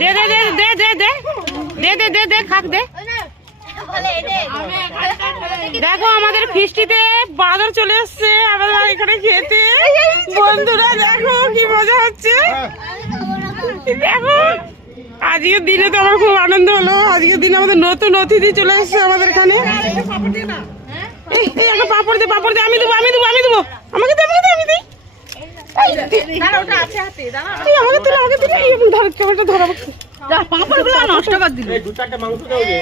দে দে দে দে দে দে দে দে দে দে খাক দে। দেখো আমাদের ফিস্টিতে বাঁদর চলে এসছে আমাদের এখানে খেতে। বন্ধুরা দেখো কি মজা হচ্ছে। দেখো আজকের দিনে তো আমার খুব আনন্দ হলো। আজকের দিনে আমাদের নতুন অতিথি চলে এসছে আমাদের এখানে। এই একটা পাপড় দে, পাপড় দে। আমি দেবো, আমি দেবো, আমি দেবো। আমাকে দে, আমাকে দে, আমি দিই। আমাকে তুলে, আমাকে তুলে। ধর ক্যামেরাটা ধরাবো। পাপড়গুলো নষ্ট করে দিল। দু চারটা মাংস দাও যে।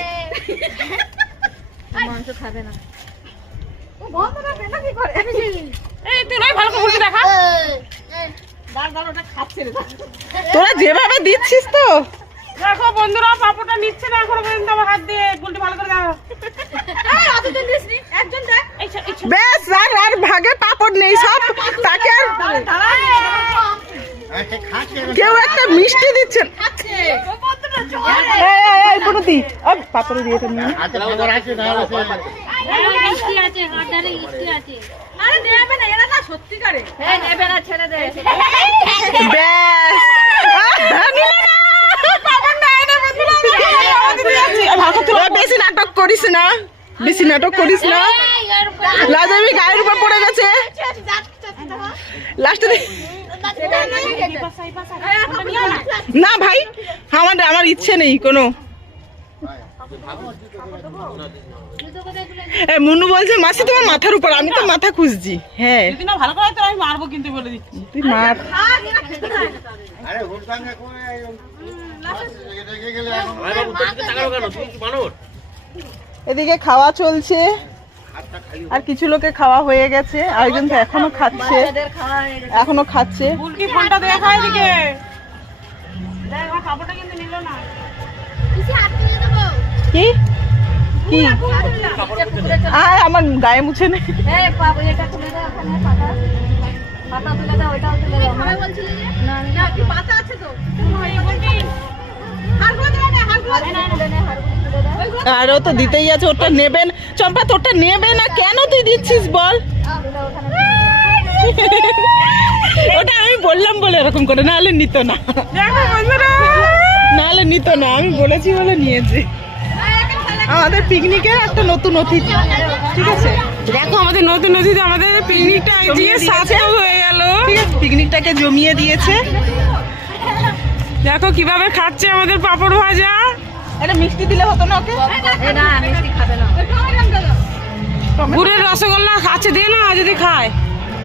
মাংস খাবে না। ও বন্ধ না কেন কি করে? এই তুই নয় ভালো করে দেখা। দাঁড় দাঁড় ওটা খাচ্ছে রে। তোরা যেভাবে দিচ্ছিস তো। দেখো বন্ধুরা পাপড়টা নিচ্ছে না এখনো পর্যন্ত আমার হাত দিয়ে। গুলটি ভালো করে দাও। এই অতজন দিসনি একজন দেখ। বেশ আর ভাগে পাপড় নেই সব তাকে আর কেউ একটা মিষ্টি দিচ্ছেন। এই বন্ধুটি আব পাপড় দিয়ে তো নিয়ে আচ্ছা খবর আছে দাও আছে। মিষ্টি আছে হাড়দারে মিষ্টি আছে। আরে নেবে না এরা না সত্যি করে। এই নেবে না ছেড়ে দে। বেশ নিলে না পাপড় না এনে বন্ধুরা বেশি নাটক করিস না, বেশি নাটক করিস না। লাজমি গায়ের উপর পড়ে গেছে লাস্টে। না ভাই আমার ইচ্ছে নেই কোনো। মুন্নু বলছে মাসি তোমার মাথার উপর। আমি তো মাথা খুঁজছি। হ্যাঁ যদি না ভালো করে তো আমি মারবো কিন্তু বলে দিচ্ছি। তুই মার। এদিকে খাওয়া চলছে আর কিছু লোকে খাওয়া হয়ে গেছে। আরেকজন তো এখনো খাচ্ছে, এখনো খাচ্ছে। বুলটি ফোনটা দেখা এদিকে। দেখ আমার কাপড়টা কিন্তু নিল না। কি কি আমার গায়ে মুছে নে। এই বাবু এটা তুলে দাও ওখানে পাতা পাতা তুলে দাও। ওটাও তুলে দাও। আমি বলছিলে যে না না কি পাতা আছে তো। এই বুলটি হারগুলো দে না, হারগুলো দে না, হারগুলো তুলে দাও। আর ও তো দিতেই আছে। ওটা নেবেন চম্পা, তোরটা নেবে না কেন তুই দিচ্ছিস বল? ওটা আমি বললাম বলে এরকম করে, নাহলে নিত না। নাহলে নিত না, আমি বলেছি বলে নিয়েছে। আমাদের পিকনিকের একটা নতুন অতিথি, ঠিক আছে? দেখো আমাদের নতুন অতিথি আমাদের পিকনিকটা আজকে সার্থক হয়ে গেল। ঠিক আছে, পিকনিকটাকে জমিয়ে দিয়েছে। দেখো কিভাবে খাচ্ছে আমাদের পাপড় ভাজা। এটা মিষ্টি দিলে হতো না ওকে? না মিষ্টি খাবে না। গুড়ের রসগোল্লা আছে, দে না যদি খায়।